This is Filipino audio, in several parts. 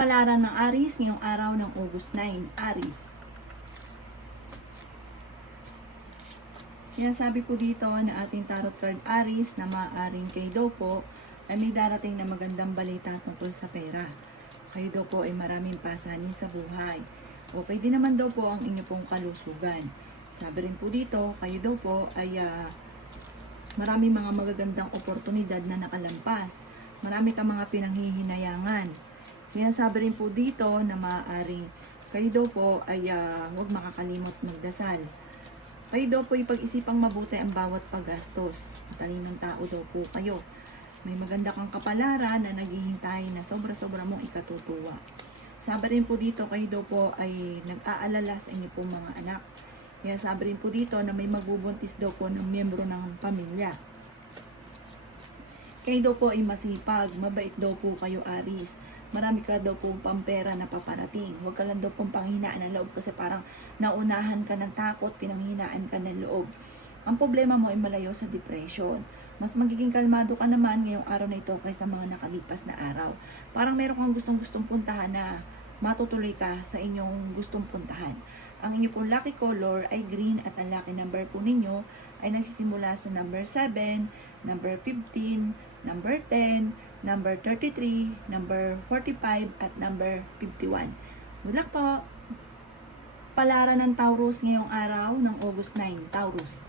Palaran ng Aries ngayong araw ng August 9. Aries. Sinasabi po dito na ating tarot card Aries na maaaring kayo daw po ay may darating na magandang balita tungkol sa pera. Kayo daw po ay maraming pasanin sa buhay. O pwede naman daw po ang inyo pong kalusugan. Sabi rin po dito, kayo daw po ay maraming mga magagandang oportunidad na nakalampas. Marami ka mga pinanghihinayangan. Sinasabi rin po dito na maaaring kayo daw po ay huwag makakalimot magdasal. Kayo daw po ipag-isipang mabuti ang bawat paggastos. Matalinong tao daw po kayo. May maganda kang kapalaran na naghihintay na sobra-sobra mong ikatutuwa. Sabi rin po dito, kayo daw po ay nag-aalala sa inyo pong mga anak. Kaya sabi rin po dito na may magbubuntis daw po ng miyembro ng pamilya. Kayo daw po ay masipag, mabait daw po kayo Aries. Marami ka daw pong pampera na paparating. Huwag ka lang daw pong panghinaan ng loob kasi parang naunahan ka ng takot, pinanghinaan ka ng loob. Ang problema mo ay malayo sa depression. Mas magiging kalmado ka naman ngayong araw na ito kaysa mga nakalipas na araw. Parang meron kang gustong-gustong puntahan na matutuloy ka sa inyong gustong puntahan. Ang inyo pong lucky color ay green at ang lucky number po ninyo ay nagsisimula sa number 7, number 15, number 10, number 33, number 45, at number 51. Good luck po! Palaran ng Taurus ngayong araw ng August 9. Taurus.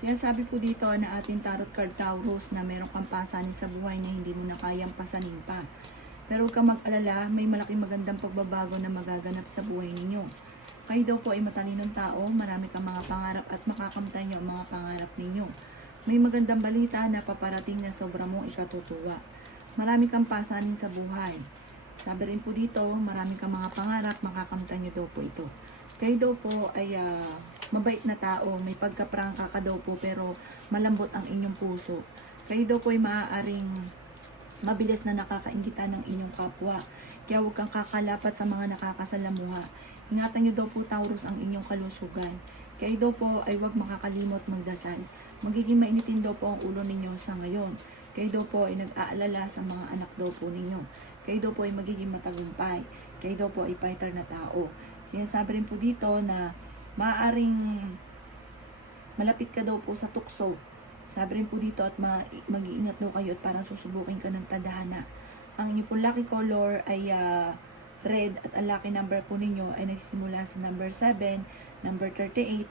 Sinasabi po dito na ating tarot card Taurus na meron kang pasanin sa buhay na hindi mo na kayang pasanin pa. Pero huwag kang mag-alala, may malaking magandang pagbabago na magaganap sa buhay ninyo. Kayo daw po ay matalinong tao, marami kang mga pangarap at makakamtan niyo ang mga pangarap ninyo. May magandang balita na paparating na sobra mong ikatutuwa. Marami kang pasanin sa buhay. Sabi rin po dito, marami kang mga pangarap, makakamtan niyo daw po ito. Kayo daw po ay mabait na tao, may pagkaprangka ka daw po pero malambot ang inyong puso. Kayo daw po ay maaaring mabilis na nakakaingitan ng inyong kapwa. Kaya huwag kang kakalapat sa mga nakakasalamuha. Ingatan niyo daw po Taurus ang inyong kalusugan. Kayo daw po ay huwag makakalimot magdasal. Magiging mainitin daw po ang ulo ninyo sa ngayon. Kayo daw po ay nag-aalala sa mga anak daw po ninyo. Kayo daw po ay magiging matagumpay. Kayo daw po ay fighter na tao. Sinasabi rin po dito na maaaring malapit ka daw po sa tukso. Sabi rin po dito at mag-iingat daw kayo at parang susubukin ka ng tadhana. Ang inyo po lucky color ay red at ang lucky number po ninyo ay nagsisimula sa number 7, number 38,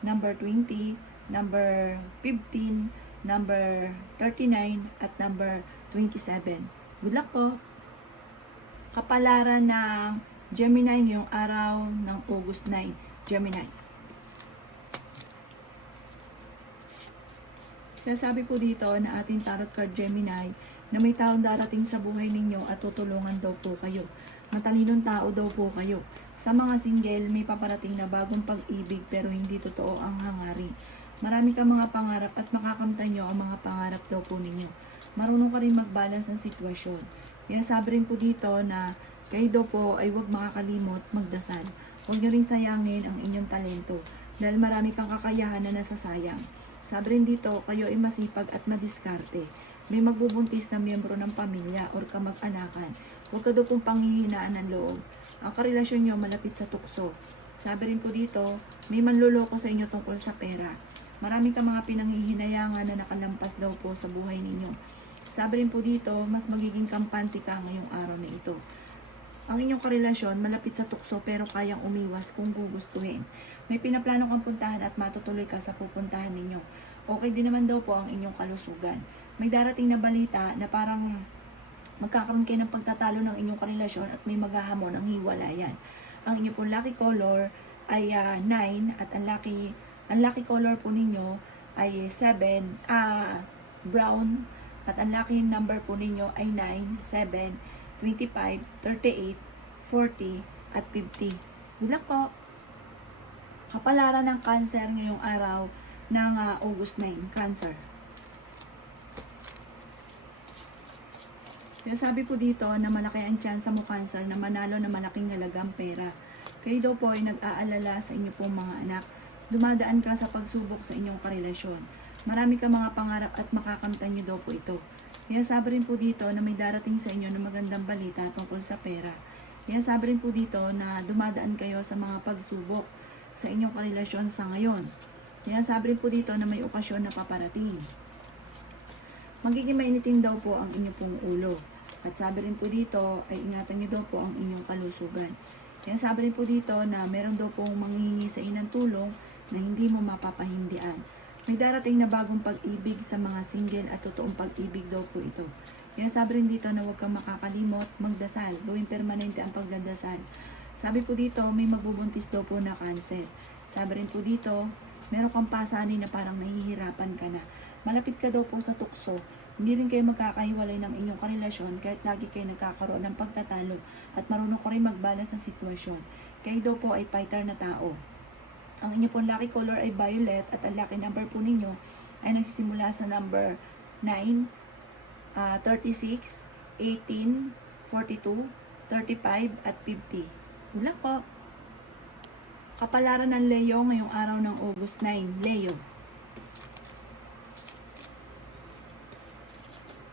number 20, number 15, number 39, at number 27. Good luck po! Kapalaran ng Gemini ngayong araw ng August 9. Gemini. Sinasabi po dito na ating tarot card Gemini na may taong darating sa buhay ninyo at tutulungan daw po kayo. Matalinong tao daw po kayo. Sa mga single, may paparating na bagong pag-ibig pero hindi totoo ang hangarin. Marami kang mga pangarap at makakamtan nyo ang mga pangarap daw po ninyo. Marunong ka rin mag-balance ng sitwasyon. Kaya sabi rin po dito na kayo daw po ay huwag makakalimot magdasal. Huwag nyo rin sayangin ang inyong talento dahil marami kang kakayahan na nasasayang. Sabi rin dito, kayo ay masipag at madiskarte. May magbubuntis na miyembro ng pamilya or kamag-anakan. Huwag ka daw pong panghihinaan ng loob. Ang karelasyon nyo malapit sa tukso. Sabi rin po dito, may manluloko sa inyo tungkol sa pera. Marami ka mga pinanghihinayangan na nakalampas daw po sa buhay ninyo. Sabi rin po dito, mas magiging kampante ka ngayong araw na ito. Ang inyong karelasyon malapit sa tukso pero kayang umiwas kung gugustuhin. May pinaplano kang puntahan at matutuloy ka sa pupuntahan ninyo. Okay din naman daw po ang inyong kalusugan. May darating na balita na parang magkakaroon kayo ng pagtatalo ng inyong karelasyon at may maghahamon ang hiwalayan. Ang inyong pong lucky color ay 9 at ang lucky color po ninyo ay 7, brown, at ang lucky number po ninyo ay 9, 7, 25, 38, 40, at 50. Good luck po! Kapalaran ng Cancer ngayong araw ng August 9. Cancer. Sabi po dito na malaki ang tsansa mo Cancer na manalo na malaking halagang pera. Kayo daw po ay nag-aalala sa inyo pong mga anak. Dumadaan ka sa pagsubok sa inyong karelasyon. Marami ka mga pangarap at makakamtan nyo daw po ito. Kaya sabi rin po dito na may darating sa inyo na magandang balita tungkol sa pera. Kaya sabi rin po dito na dumadaan kayo sa mga pagsubok sa inyong karelasyon sa ngayon. Kaya sabi rin po dito na may okasyon na paparating. Magiging mainitin daw po ang inyong pong ulo. At sabi rin po dito ay ingatan niyo daw po ang inyong kalusugan. Kaya sabi rin po dito na meron daw pong manghihingi sa inang tulong na hindi mo mapapahindian. May darating na bagong pag-ibig sa mga single at totoong pag-ibig daw po ito. Kaya sabi rin dito na huwag kang makakalimot, magdasal, gawing permanente ang pagdadasal. Sabi po dito, may magbubuntis daw po na cancer. Sabi rin po dito, meron kang pasanin na parang nahihirapan ka na. Malapit ka daw po sa tukso. Hindi rin kayo magkakahiwalay ng inyong karelasyon kahit lagi kayo nagkakaroon ng pagtatalo at marunong ko rin mag-balance sa sitwasyon. Kayo daw po ay fighter na tao. Ang inyo pong lucky color ay violet at ang lucky number po ninyo ay nagsisimula sa number 9, 36, 18, 42, 35 at 50. Wala po. Kapalaran ng Leo ngayong araw ng August 9. Leo.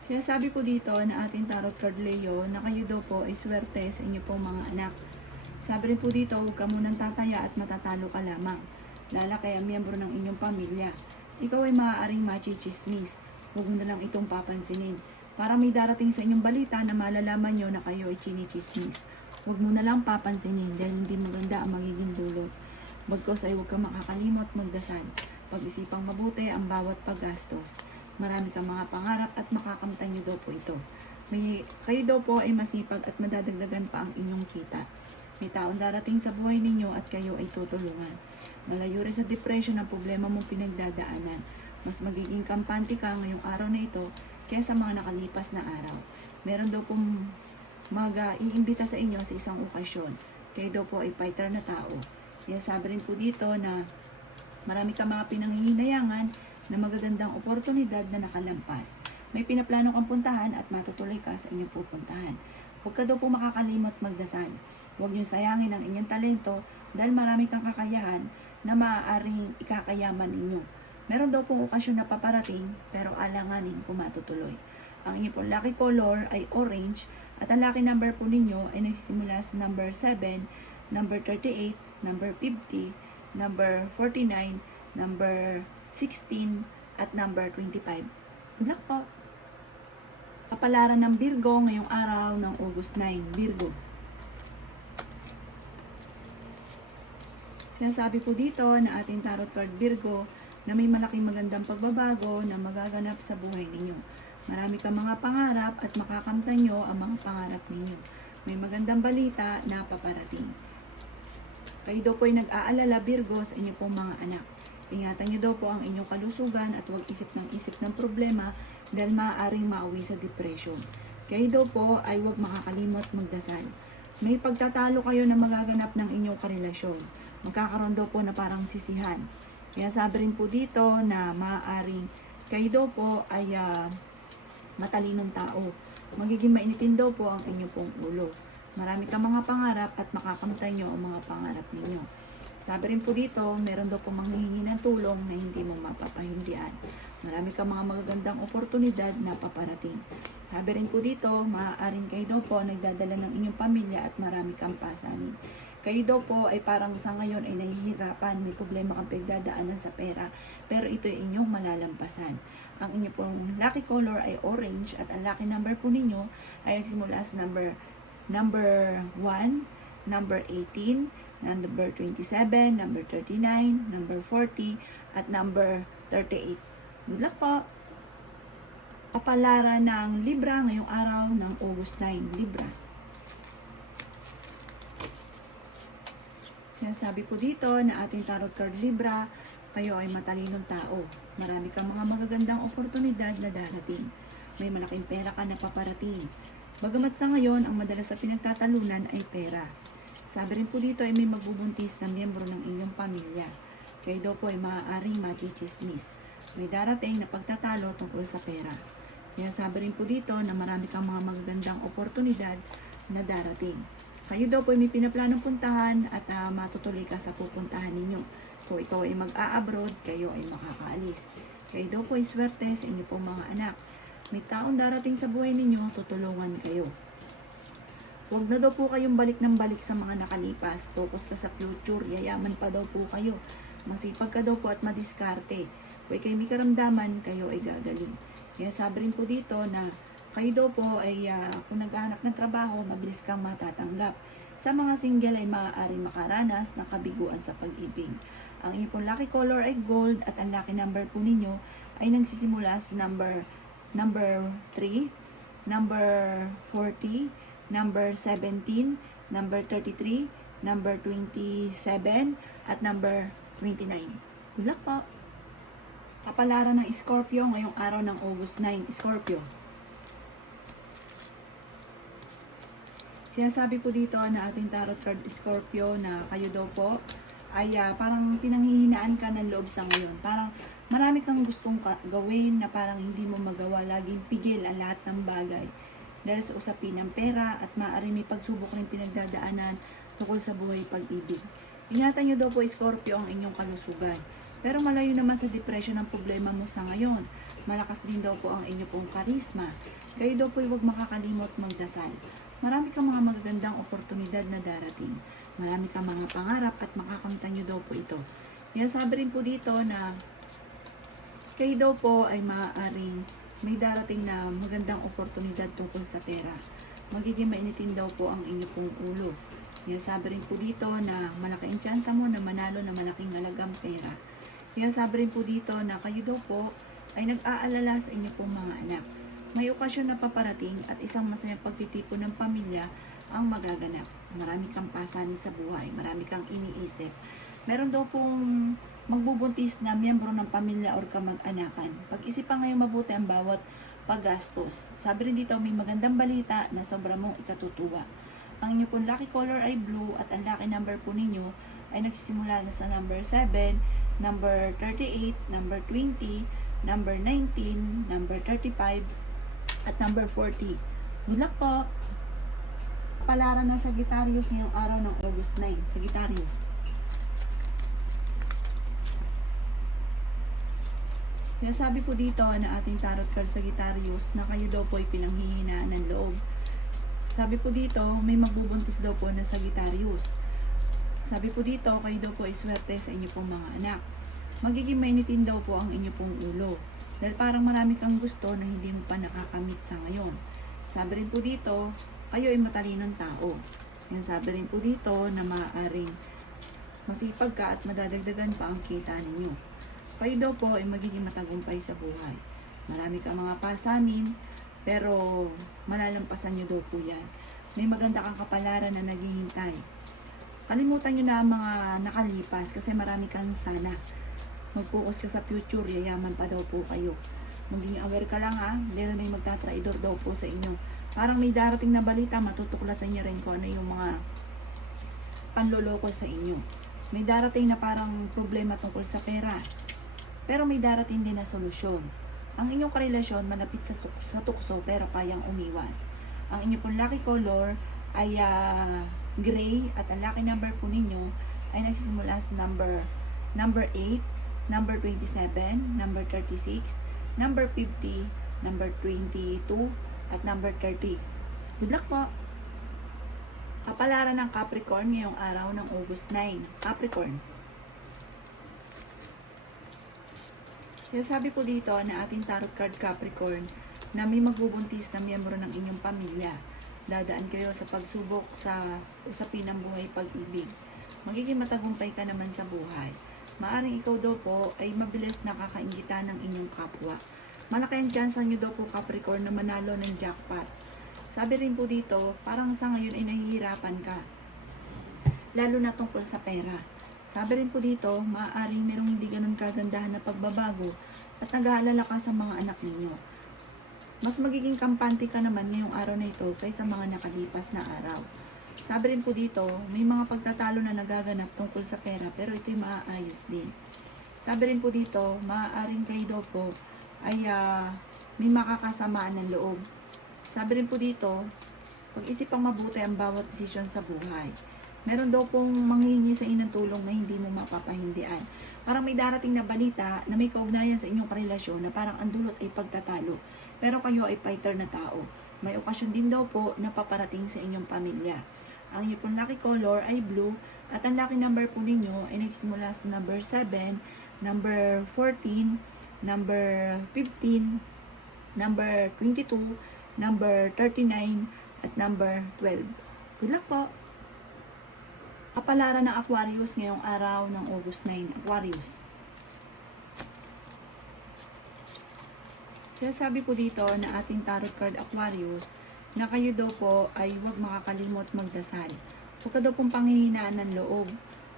Sinasabi po dito na ating tarot card Leo na kayo daw po ay swerte sa inyo pong mga anak. Sabi rin po dito, huwag ka munang tataya at matatalo ka lamang. Lalaki ang miyembro ng inyong pamilya. Ikaw ay maaaring machichismis. Huwag mo na lang itong papansinin. Para may darating sa inyong balita na malalaman nyo na kayo ay chinichismis. Huwag mo na lang papansinin dahil hindi maganda ang magiging dulot. Bagkos ay huwag kang makakalimot magdasal. Pag-isipang mabuti ang bawat paggastos. Marami kang mga pangarap at makakamtan nyo daw po ito. Kayo daw po ay masipag at madadagdagan pa ang inyong kita. May taong darating sa buhay ninyo at kayo ay tutulungan. Malayo rin sa depression ang problema mong pinagdadaanan. Mas magiging kampante ka ngayong araw na ito kaysa mga nakalipas na araw. Meron daw pong mag-iimbita sa inyo sa isang okasyon. Kayo daw po ay fighter na tao. Kaya sabi rin po dito na marami kang mga pinanghihinayangan na magagandang oportunidad na nakalampas. May pinaplano kang puntahan at matutuloy ka sa inyong pupuntahan. Huwag ka daw po makakalimot magdasal. Huwag niyong sayangin ang inyong talento dahil marami kang kakayahan na maaaring ikakayaman ninyo. Meron daw pong okasyon na paparating pero alanganin kung matutuloy. Ang inyong pong lucky color ay orange at ang lucky number po ninyo ay nagsisimula sa number 7, number 38, number 50, number 49, number 16 at number 25. Good luck po! Kapalaran ng Virgo ngayong araw ng August 9. Virgo. Sinasabi po dito na ating tarot card Virgo na may malaking magandang pagbabago na magaganap sa buhay ninyo. Marami kang mga pangarap at makakamtan nyo ang mga pangarap ninyo. May magandang balita na paparating. Kayo daw po ay nag-aalala Virgo sa inyo pong mga anak. Ingatan nyo daw po ang inyong kalusugan at huwag isip ng problema dahil maaaring mauwi sa depression. Kayo daw po ay huwag makakalimot magdasal. May pagtatalo kayo na magaganap ng inyong karelasyon. Magkakaroon daw po na parang sisihan. Kaya sabi rin po dito na maaaring kayo daw po ay matalinong tao. Magiging mainitin daw po ang inyong pong ulo. Marami kang mga pangarap at makakamtay nyo ang mga pangarap ninyo. Sabi rin po dito, meron daw po manghihingi ng tulong na hindi mo mapapahindian. Marami kang mga magagandang oportunidad na paparating. Sabi rin po dito, maaaring kayo daw po nagdadala ng inyong pamilya at marami kang pasanin. Kayo daw po ay parang sa ngayon ay nahihirapan, may problema kang pagdadaanan sa pera, pero ito ay inyong malalampasan. Ang inyong pong lucky color ay orange at ang lucky number po ninyo ay nagsimula sa number 1, number 18, number 27, number 39, number 40, at number 38. Good luck po! Kapalaran ng Libra ngayong araw ng August 9. Libra. Sinasabi po dito na ating tarot card Libra, kayo ay matalinong tao. Marami kang mga magagandang oportunidad na darating. May malaking pera ka na paparating. Bagamat sa ngayon, ang madalas sa pinagtatalunan ay pera. Sabi rin po dito ay may magbubuntis na miyembro ng inyong pamilya. Kayo daw po ay maaaring makichismis. May darating na pagtatalo tungkol sa pera. Kaya sabi rin po dito na marami kang mga magagandang oportunidad na darating. Kayo daw po ay may pinaplanong puntahan at matutuloy ka sa pupuntahan ninyo. Kung ikaw ay mag-a-abroad, kayo ay makakaalis. Kayo daw po ay swerte sa inyo pong mga anak. May taong darating sa buhay ninyo, tutulungan kayo. Huwag na daw po kayong balik ng balik sa mga nakalipas. Focus ka sa future, yayaman pa daw po kayo. Masipag ka daw po at madiskarte. Kung kayo may karamdaman, kayo ay gagaling. Kaya sabi rin po dito na kayo daw po ay kung naghahanap ng trabaho, mabilis kang matatanggap. Sa mga single ay maaari makaranas ng kabiguan sa pag-ibig. Ang inyong pong lucky color ay gold at ang lucky number po ninyo ay nagsisimula sa number 3, number 40, number 17, number 33, number 27, at number 29. Good luck po! Kapalaran ng Scorpio ngayong araw ng August 9. Scorpio. Sinasabi po dito na ating tarot card Scorpio na kayo daw po ay parang pinanghihinaan ka ng loob sa ngayon. Parang marami kang gustong gawin na parang hindi mo magawa. Laging pigil ang lahat ng bagay. Dahil sa usapin ng pera at maaari may pagsubok rin pinagdadaanan tungkol sa buhay pag-ibig. Ingatan nyo daw po Scorpio ang inyong kalusugan. Pero malayo naman sa depression ang problema mo sa ngayon. Malakas din daw po ang inyong pong karisma. Kayo daw po huwag makakalimot magdasal. Marami kang mga magagandang oportunidad na darating. Marami kang mga pangarap at makakamtan nyo daw po ito. Kaya sabi rin po dito na kayo daw po ay maaaring may darating na magandang oportunidad tungkol sa pera. Magiging mainitin daw po ang inyong pong ulo. Kaya sabi rin po dito na malaki ang tsansa mo na manalo na malaking halagang pera. Kaya sabi rin po dito na kayo daw po ay nag-aalala sa inyong pong mga anak. May okasyon na paparating at isang masayang pagtitipon ng pamilya ang magaganap. Marami kang pasanin sa buhay, marami kang iniisip. Meron daw pong magbubuntis na miyembro ng pamilya or kamag-anakan. Pag-isipan ngayon mabuti ang bawat paggastos. Sabi rin dito may magandang balita na sobra mong ikatutuwa. Ang inyong pong lucky color ay blue at ang lucky number po ninyo ay nagsisimula na sa number 7, number 38, number 20, number 19, number 35, at number 40. Good luck po! Palaran ng Sagittarius ngayong araw ng August 9. Sagittarius. Sinasabi po dito na ating tarot card Sagittarius na kayo daw po ay pinanghihinaan ng loob. Sabi po dito, may magbubuntis daw po na Sagittarius. Sabi po dito, kayo daw po ay swerte sa inyo pong mga anak. Magiging mainitin daw po ang inyo pong ulo. Dahil parang marami kang gusto na hindi mo pa nakakamit sa ngayon. Sabi rin po dito, kayo ay matalinong tao. Yan sabi rin po dito na maaaring masipag ka at madadagdagan pa ang kita ninyo. Kayo daw po ay magiging matagumpay sa buhay. Marami kang mga pasanin, pero malalampasan nyo daw po yan. May maganda kang kapalaran na naghihintay. Kalimutan nyo na ang mga nakalipas kasi marami kang sana. Mag-focus ka sa future, yayaman pa daw po kayo. Maging aware ka lang dahil may magtatraidor daw po sa inyo. Parang may darating na balita, matutuklasan nyo rin kung ano yung mga panloloko sa inyo. May darating na parang problema tungkol sa pera. Pero may darating din na solusyon. Ang inyong karelasyon malapit sa tukso pero kayang umiwas. Ang inyong pong lucky color ay gray at ang lucky number po ninyo ay nagsisimula sa number 8, number 27, number 36, number 50, number 22, at number 30. Good luck po! Kapalaran ng Capricorn ngayong araw ng August 9. Capricorn. Kaya sabi po dito na ating tarot card Capricorn na may magbubuntis na miyembro ng inyong pamilya. Dadaan kayo sa pagsubok sa usapin ng buhay pag-ibig. Magiging matagumpay ka naman sa buhay. Maaring ikaw daw po ay mabilis nakakaingitan ng inyong kapwa. Malaki ang chance nyo daw po Capricorn na manalo ng jackpot. Sabi rin po dito, parang sa ngayon ay nahihirapan ka. Lalo na tungkol sa pera. Sabi rin po dito, maaaring merong hindi ganun kagandahan na pagbabago at nag-aalala ka sa mga anak ninyo. Mas magiging kampante ka naman ngayong araw na ito kaysa mga nakalipas na araw. Sabi rin po dito, may mga pagtatalo na nagaganap tungkol sa pera pero ito'y maaayos din. Sabi rin po dito, maaaring kayo daw po ay may makakasamaan ng loob. Sabi rin po dito, pag-isipang mabuti ang bawat desisyon sa buhay. Meron daw pong manghihingi sa inyo ng tulong na hindi mo mapapahindian. Parang may darating na balita na may kaugnayan sa inyong karelasyon na parang ang dulot ay pagtatalo. pero kayo ay fighter na tao. May okasyon din daw po na paparating sa inyong pamilya. Ang inyong pong lucky color ay blue at ang lucky number po ninyo ay nagsimula sa number 7, number 14, number 15, number 22, number 39, at number 12. Good luck po! Kapalaran ng Aquarius ngayong araw ng August 9. Aquarius. Sinasabi po dito na ating tarot card Aquarius na kayo daw po ay huwag makakalimot magdasal. Huwag ka daw pong panghihinaan ng loob.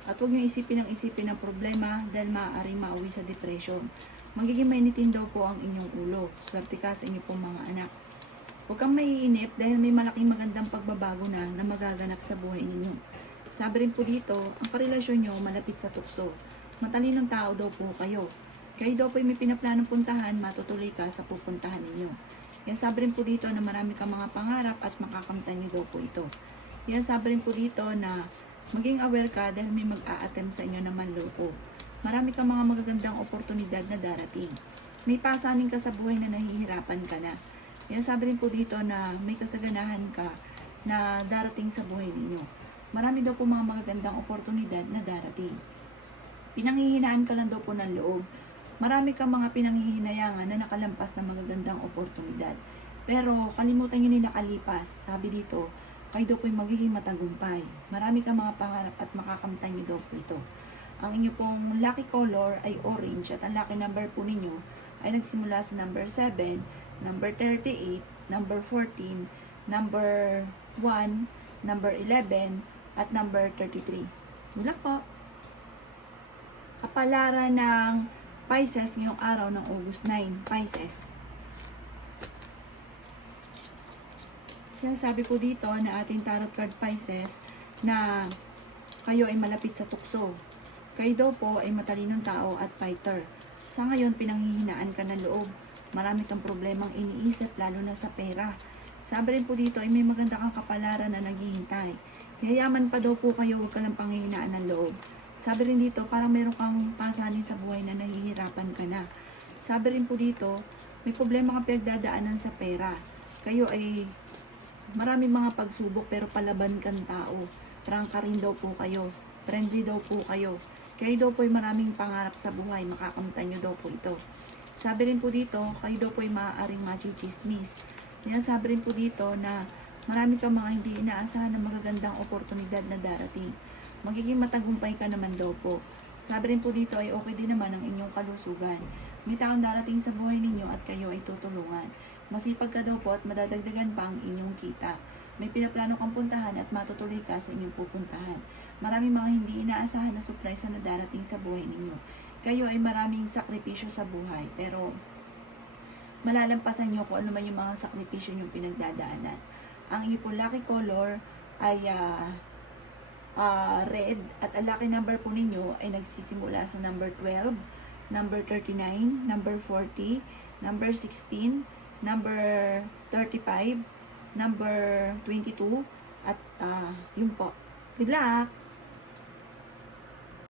At huwag nyo isipin ng problema dahil maaaring mauwi sa depression. Magiging mainitin daw po ang inyong ulo. Swerte ka sa inyong pong mga anak. Huwag kang maiinip dahil may malaking magandang pagbabago na magaganap sa buhay ninyo. Sabi rin po dito, ang karelasyon nyo malapit sa tukso. Matalinong tao daw po kayo. Kayo daw po may pinaplanong puntahan, matutuloy ka sa pupuntahan ninyo. Yan sabi rin po dito na marami kang mga pangarap at makakamtan nyo daw po ito. Yan sabi rin po dito na maging aware ka dahil may mag-a-attempt sa inyo na manloko. Marami kang mga magagandang oportunidad na darating. May pasanin ka sa buhay na nahihirapan ka na. Yan sabi rin po dito na may kasaganahan ka na darating sa buhay ninyo. Marami daw po mga magagandang oportunidad na darating. Pinanghihinaan ka lang daw po ng loob. Marami kang mga pinanghihinayangan na nakalampas na magagandang oportunidad. Pero kalimutan nyo na nakalipas. Sabi dito, kayo daw po magiging matagumpay. Marami kang mga pangarap at makakamtan nyo daw po ito. Ang inyo pong lucky color ay orange at ang lucky number po ninyo ay nagsimula sa number 7, number 38, number 14, number 1, number 11, at number 33. Good luck po! Kapalaran ng Pisces ngayong araw ng August 9. Pisces. Sinasabi po dito na ating tarot card Pisces na kayo ay malapit sa tukso. Kayo daw po ay matalinong tao at fighter. Sa ngayon, pinanghihinaan ka ng loob. Marami kang problemang iniisip, lalo na sa pera. Sabi rin po dito ay may maganda kang kapalaran na naghihintay. Yayaman pa daw po kayo, huwag ka lang panghihinaan ng loob. Sabi rin dito, parang meron kang pasanin sa buhay na nahihirapan ka na. Sabi rin po dito, may problema kang pinagdadaanan sa pera. Kayo ay maraming mga pagsubok pero palaban kang tao. Prangka rin daw po kayo. Friendly daw po kayo. Kayo daw po ay maraming pangarap sa buhay. Makakamtan nyo daw po ito. Sabi rin po dito, kayo daw po ay maaaring machichismis. Sabi rin po dito na marami kang mga hindi inaasahan na magagandang oportunidad na darating. Magiging matagumpay ka naman daw po. Sabi rin po dito ay okay din naman ang inyong kalusugan. May taong darating sa buhay ninyo at kayo ay tutulungan. Masipag ka daw po at madadagdagan pa ang inyong kita. May pinaplano kang puntahan at matutuloy ka sa inyong pupuntahan. Maraming mga hindi inaasahan na surprise na darating sa buhay ninyo. Kayo ay maraming sakripisyo sa buhay pero malalampasan nyo kung ano man yung mga sakripisyo nyo pinagdadaanan. Ang inyong pong lucky color ay red at ang lucky number po ninyo ay nagsisimula sa number 12, number 39, number 40, number 16, number 35, number 22 at yun po. Good luck!